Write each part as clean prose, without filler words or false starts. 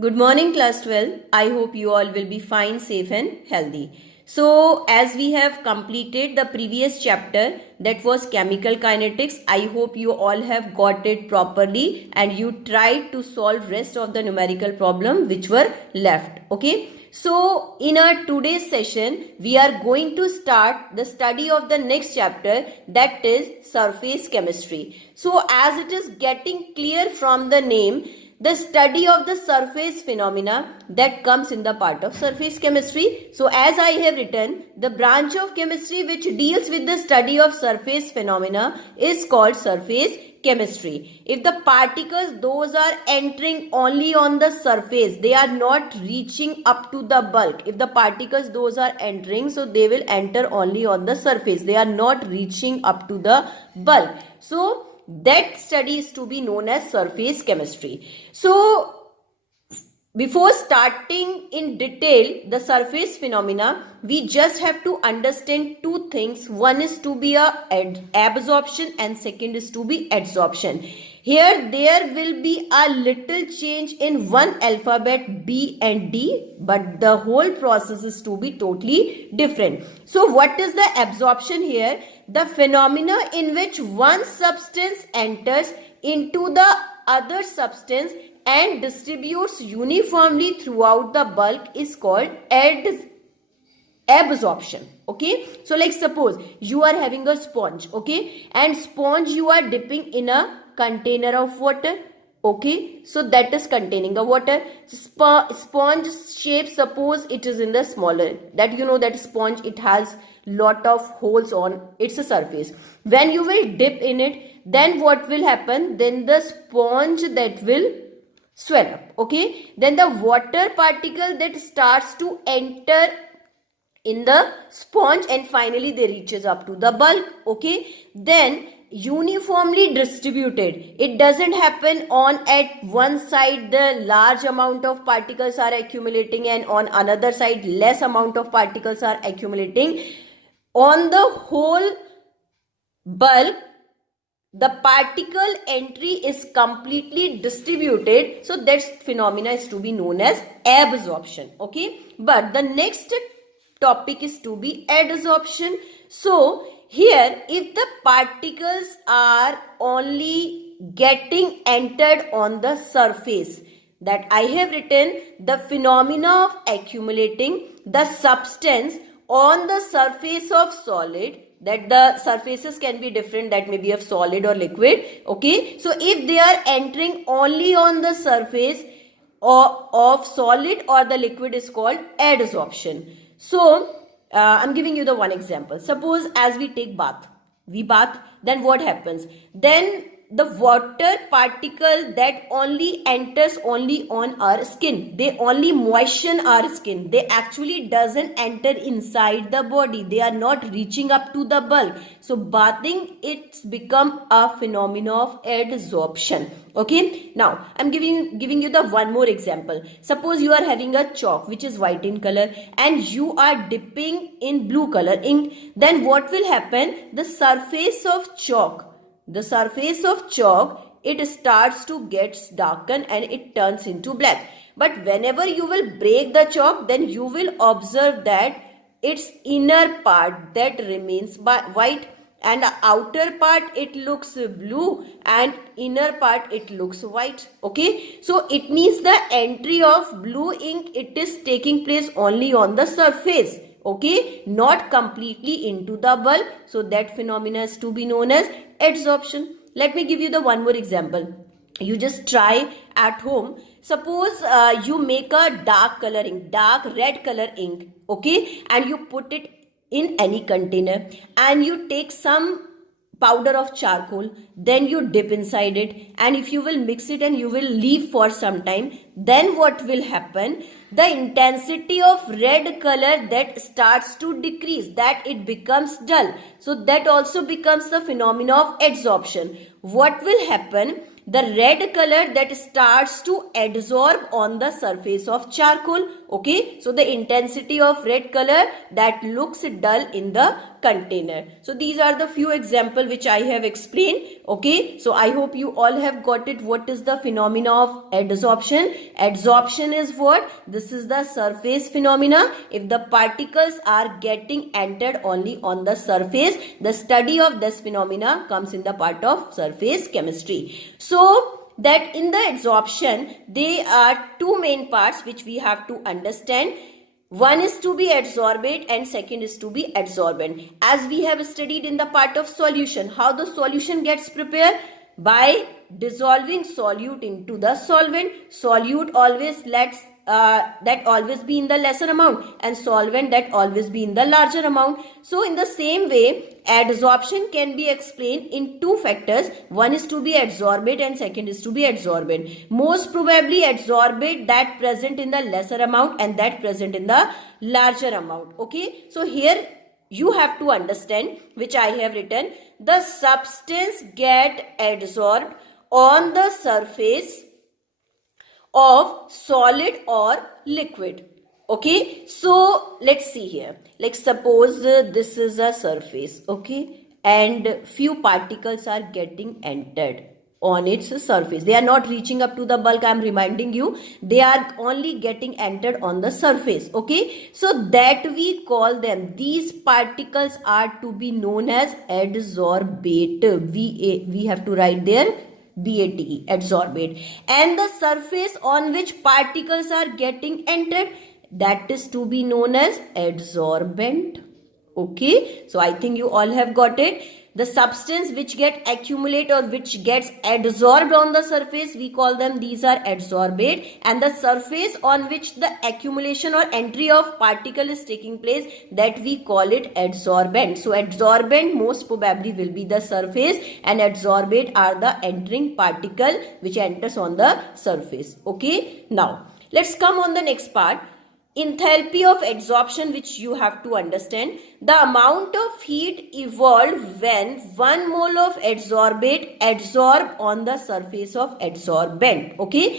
Good morning, class 12. I hope you all will be fine, safe and healthy. So, as we have completed the previous chapter, that was chemical kinetics, I hope you all have got it properly and you tried to solve rest of the numerical problem which were left. Okay. So, in our today's session, we are going to start the study of the next chapter, that is surface chemistry. So, as it is getting clear from the name, the study of the surface phenomena that comes in the part of surface chemistry. So as I have written, the branch of chemistry which deals with the study of surface phenomena is called surface chemistry. If the particles, those are entering only on the surface, they are not reaching up to the bulk. If the particles, those are entering, so they will enter only on the surface. They are not reaching up to the bulk. So that study is to be known as surface chemistry. So before starting in detail the surface phenomena, we just have to understand two things. One is to be absorption and second is to be adsorption. Here there will be a little change in one alphabet B and D, but the whole process is to be totally different. So what is the absorption here? The phenomena in which one substance enters into the other substance and distributes uniformly throughout the bulk is called absorption. Okay, so like suppose you are having a sponge, okay, and sponge you are dipping in a container of water. Okay, so that is containing the water. Sponge shape, suppose it is in the smaller, that you know that sponge, it has lot of holes on its surface. When you will dip in it, then what will happen? Then the sponge that will swell up. Okay, then the water particle that starts to enter in the sponge and finally they reaches up to the bulk. Okay, then uniformly distributed, it doesn't happen on at one side the large amount of particles are accumulating and on another side less amount of particles are accumulating. On the whole bulk, the particle entry is completely distributed, so that phenomena is to be known as absorption. Okay, but the next topic is to be adsorption. So here, if the particles are only getting entered on the surface, that I have written the phenomena of accumulating the substance on the surface of solid, that the surfaces can be different, that may be of solid or liquid. Okay, so if they are entering only on the surface of solid or the liquid is called adsorption. So I'm giving you the one example. Suppose as we take bath, we bath, then what happens? Then the water particle that only enters only on our skin, they only moisten our skin, they actually doesn't enter inside the body, they are not reaching up to the bulk. So bathing, it's become a phenomena of adsorption. Okay, now I'm giving you the one more example. Suppose you are having a chalk which is white in color and you are dipping in blue color ink, then what will happen? The surface of chalk, it starts to get darkened and it turns into black. But whenever you will break the chalk, then you will observe that its inner part that remains white and the outer part it looks blue and inner part it looks white. Okay, so it means the entry of blue ink, it is taking place only on the surface. Okay, not completely into the bulk. So that phenomena is to be known as adsorption. Let me give you the one more example. You just try at home. Suppose you make a dark red color ink, okay, and you put it in any container and you take some powder of charcoal, then you dip inside it, and if you will mix it and you will leave for some time, then what will happen? The intensity of red color that starts to decrease, that it becomes dull. So that also becomes the phenomena of adsorption. What will happen? The red color that starts to adsorb on the surface of charcoal. Okay, so the intensity of red color that looks dull in the container. So these are the few examples which I have explained. Okay, so I hope you all have got it. What is the phenomena of adsorption? Adsorption is what? This is the surface phenomena. If the particles are getting entered only on the surface, the study of this phenomena comes in the part of surface chemistry. So that in the adsorption, there are two main parts which we have to understand. One is to be adsorbate and second is to be adsorbent. As we have studied in the part of solution, how the solution gets prepared? By dissolving solute into the solvent. Solute always lets that always be in the lesser amount and solvent that always be in the larger amount. So in the same way, adsorption can be explained in two factors. One is to be adsorbate and second is to be adsorbent. Most probably adsorbate that present in the lesser amount and that present in the larger amount. Okay, so here you have to understand, which I have written, the substance get adsorbed on the surface of solid or liquid. Okay, so let's see here. Like suppose this is a surface, okay, and few particles are getting entered on its surface. They are not reaching up to the bulk. I am reminding you, they are only getting entered on the surface. Okay, so that we call them, these particles are to be known as adsorbate. We have to write there BATE, adsorbate. And the surface on which particles are getting entered, that is to be known as adsorbent. Okay, so I think you all have got it. The substance which get accumulate or which gets adsorbed on the surface, we call them, these are adsorbate, and the surface on which the accumulation or entry of particle is taking place, that we call it adsorbent. So adsorbent most probably will be the surface and adsorbate are the entering particle which enters on the surface. Okay, now let's come on the next part. Enthalpy of adsorption, which you have to understand. The amount of heat evolved when 1 mole of adsorbate adsorb on the surface of adsorbent. Okay,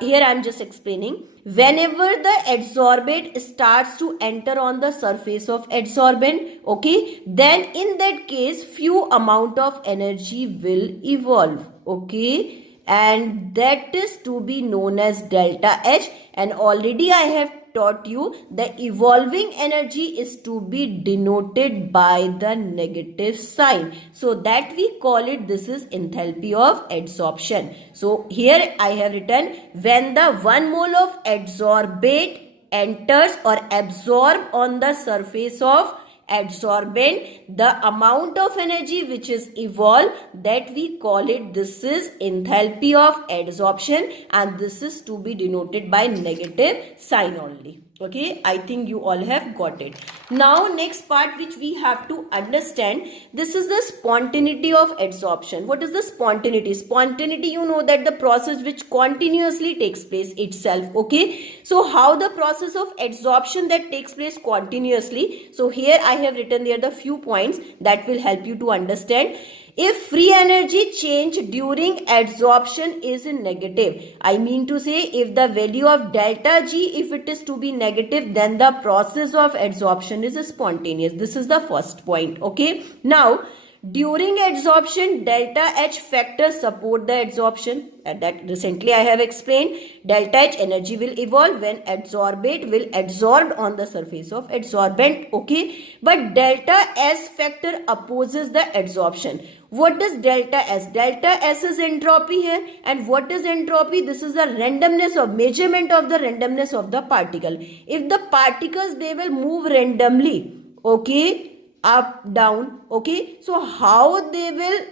here I am just explaining. Whenever the adsorbate starts to enter on the surface of adsorbent, okay, then in that case few amount of energy will evolve. Okay, and that is to be known as delta H, and already I have taught you the evolving energy is to be denoted by the negative sign. So that we call it, this is enthalpy of adsorption. So here I have written, when the 1 mole of adsorbate enters or absorb on the surface of adsorbent, the amount of energy which is evolved, that we call it, this is enthalpy of adsorption, and this is to be denoted by negative sign only. Okay, I think you all have got it. Now next part which we have to understand, this is the spontaneity of adsorption. What is the spontaneity? Spontaneity, you know that the process which continuously takes place itself. Okay, so how the process of adsorption that takes place continuously? So here I have written there the few points that will help you to understand. If free energy change during adsorption is negative, I mean to say if the value of delta G, if it is to be negative, then the process of adsorption is spontaneous. This is the first point. Okay. Now, during adsorption, delta H factors support the adsorption. That recently I have explained. Delta H energy will evolve when adsorbate will adsorb on the surface of adsorbent. Okay. But delta S factor opposes the adsorption. What is delta S? Delta S is entropy here. And what is entropy? This is the randomness of measurement of the randomness of the particle. If the particles, they will move randomly. Okay. Up, down. Okay. So how they will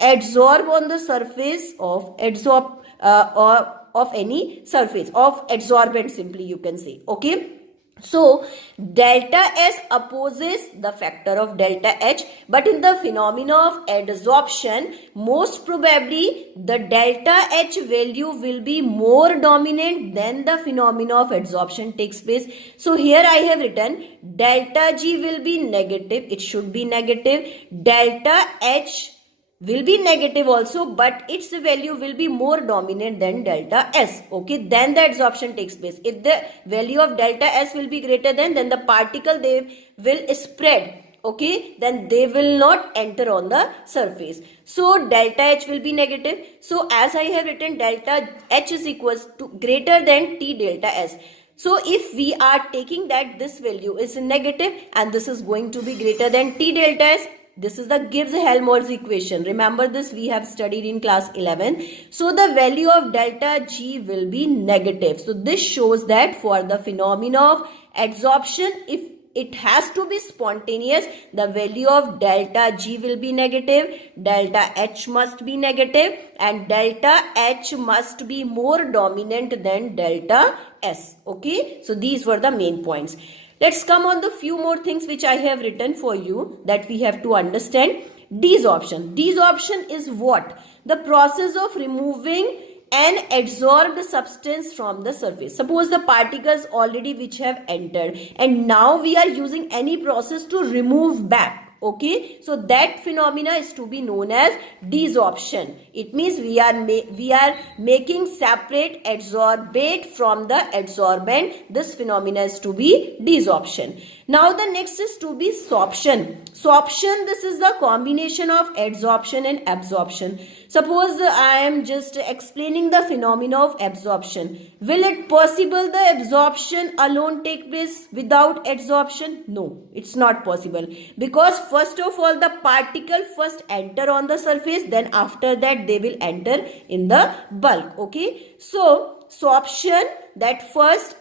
adsorb on the surface of or of any surface of adsorbent, simply you can say. Okay. So delta S opposes the factor of delta H, but in the phenomena of adsorption, most probably the delta H value will be more dominant than the phenomena of adsorption takes place. So here I have written delta G will be negative. It should be negative. Delta H will be negative also, but its value will be more dominant than delta S. Okay, then the adsorption takes place. If the value of delta S will be greater than, then the particle, they will spread. Okay, then they will not enter on the surface. So delta H will be negative. So as I have written, delta H is equals to greater than T delta S. So if we are taking that this value is negative and this is going to be greater than T delta S, this is the Gibbs-Helmholtz equation. Remember this, we have studied in class 11. So the value of delta G will be negative. So this shows that for the phenomena of adsorption, if it has to be spontaneous, the value of delta G will be negative, delta H must be negative, and delta H must be more dominant than delta S. Okay, so these were the main points. Let's come on the few more things which I have written for you that we have to understand. Desorption. Desorption is what? The process of removing an adsorbed substance from the surface. Suppose the particles already which have entered and now we are using any process to remove back. Okay, so that phenomena is to be known as desorption. It means we are making separate adsorbate from the adsorbent. This phenomena is to be desorption. Now the next is to be sorption. Sorption, this is the combination of adsorption and absorption. Suppose I am just explaining the phenomena of absorption. Will it possible the absorption alone take place without adsorption? No, it's not possible. Because first of all, the particle first enter on the surface, then after that they will enter in the bulk. Okay, so sorption, that first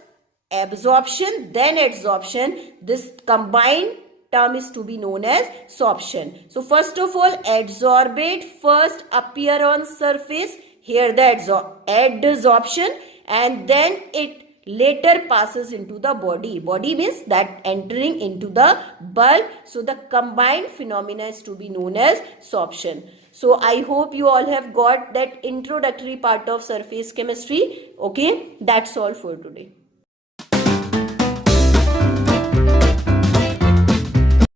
absorption then adsorption, this combined term is to be known as sorption. So first of all, adsorbate first appear on surface, here the adsorption, and then it later passes into the body. Body means that entering into the bulk. So the combined phenomena is to be known as sorption. So I hope you all have got that introductory part of surface chemistry. Okay, that's all for today.